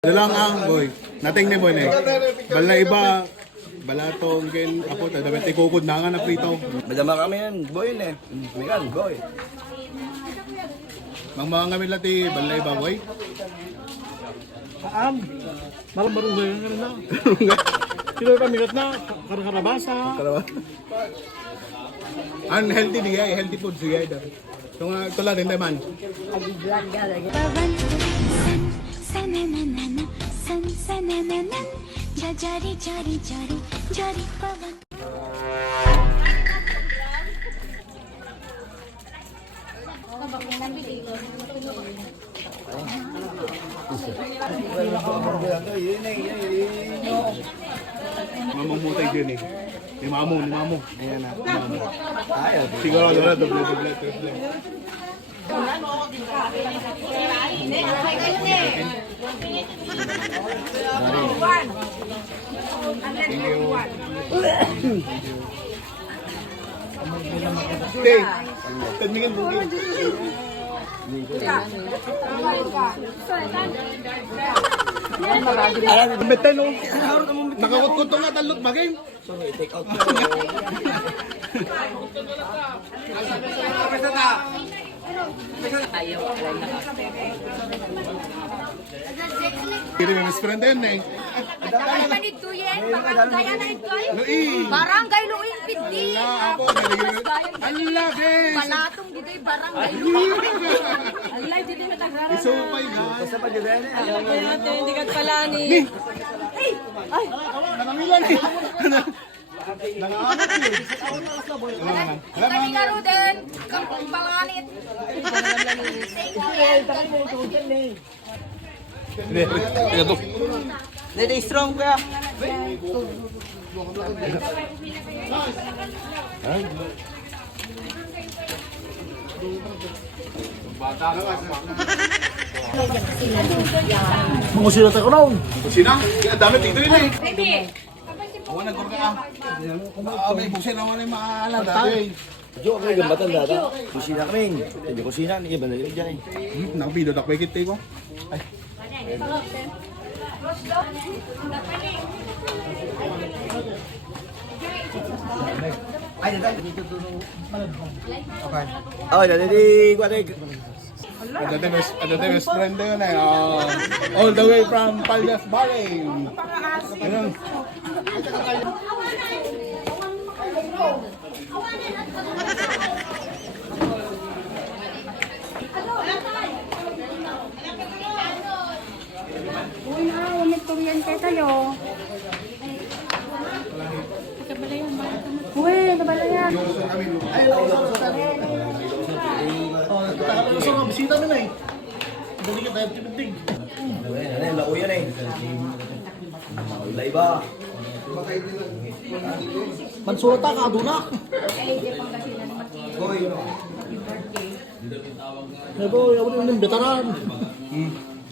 Dalang ang boy. Nating ni boy ne. Bala iba balatong ken apo ta dapat ikukod na nga na prito. Madama kami yan, boy ne. Migan, boy. Mang mga ngamin lati bala iba boy. Malam baru gue yang na. Sila kami na karabasa. Unhealthy di ay healthy food siya ida. Tunga tula din man. Jari jari jari jari pavan. Mamang mutay din eh. Ni mamo. Ayan na. Siguro doon doble. Okay. Tingin bukid. Betel no. Nakakot ko nga talot bagay. Sorry, take out. Kiri mas friend din eh. Barangay Luin Pidi. Apo, Allah guys. Balatong dito barangay Luin. Allah dito matagaran. Isupay na. Basta pa dyan eh. Hindi ka pala ni. Ay, Nakamilan eh. Nangaamot eh. kami nga din. Kampong Balanit. Dede strong kaya. Mengusir tayo raw. Sina? Ang dami dito yun eh. Awan na gurka ah. May buksin naman yung maalam dati. Jo, kami gambatan data. Kusina kami. Hindi kusina, hindi ba na yun dyan. Nakapidot ako ikit ko. Ay. Oh, dede ko dede. Ano the best friend na yun eh. All the way from Paldas Valley. Ayun. Uy na, umit kuryente tayo. Uy, nabalayan. So, bisita na eh. Dali ka tayo tipitig. Ano yung lako yan eh. Laiba. Mansulata ka, aduna. Boy. Nego, yawan yung veteran.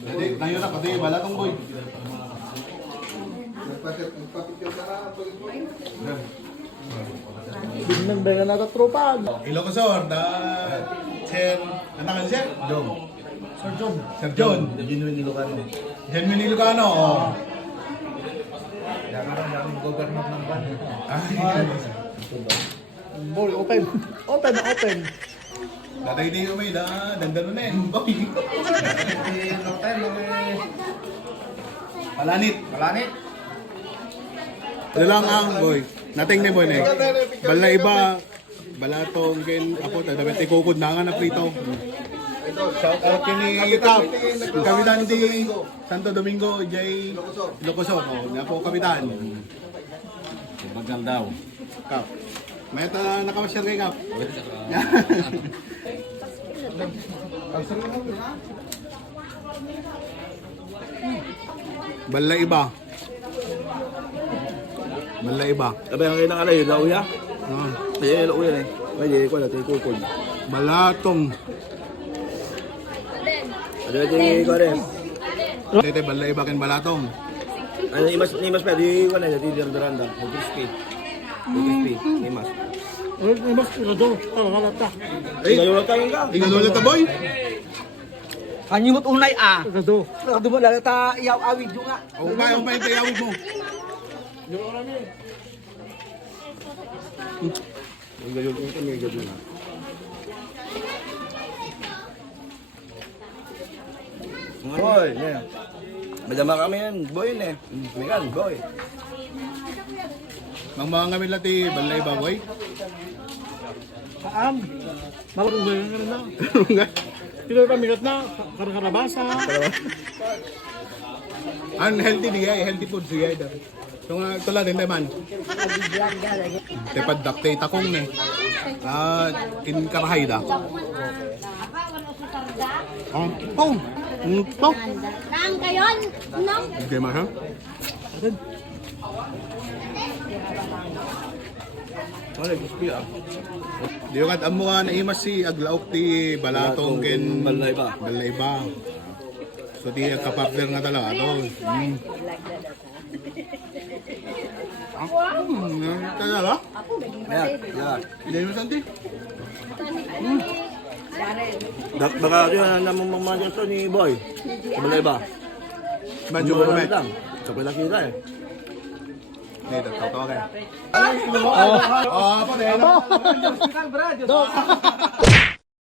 Ngayon na pati balatong boy. Bignan ba na tropa? Ilocosor, da Sir, ano Sir? John. Sir John. Sir John. Genuine Ilocano. Genuine Ilocano. Oh. Boy, open. Open. Datay di umay da dandano na yun. Boy. Palanit. Dalang ang boy. Nating ni boy ne. Bala iba balatong ken apo ta dapat ikukod na nga na prito. Shout out kini Kap. Kapitan di Santo Domingo J. Ilocosor. Oh, na po kapitan. Bagang daw. Kap. May ta nakamasyal kay Kap. Bala iba. Tapi ang inang alay, lauya. Ah, Ay, lauya na eh. Pwede ko natin kukul. balatong. Ano natin ko rin. Tete bala iba ken balatong. Ano, imas pa, di ko na natin diranda. Crispy. Imas. Mas ito, halata. Ay, Ngayon lang tayo ka. tingnan ulit ta boy. Kanyimot unay ah. Kado. Kado mo lalata iyaw awid yung nga. O ba yung tayawid mo? Ang gayon ko ito, may gayon na. Boy, ne. Madama kami yan, boy ne. Megan, boy. Mang mga ngamin lati balay ba boy? Saan? Marunong ba yun na? Sila pamigat na, karabasa. Unhealthy digay, healthy food digay daw. So nga tula din naman. Tepad dapte takong ne. In karahay da. Pong. Pong. Nang kayon, no? Okay ma ha? Wala, gusto ah. Di kat amo nga naimas si aglaok ti balatong ken Balay ba? balay ba. So di kapartner nga talaga to. Talaga? Ayan, yan. Hindi mo santi. Baka yun na mamamayan to ni boy. Balay ba? Medyo kumet. Sa pala kita eh. Hindi, totoo ka. Oh, apa na yan? Brad.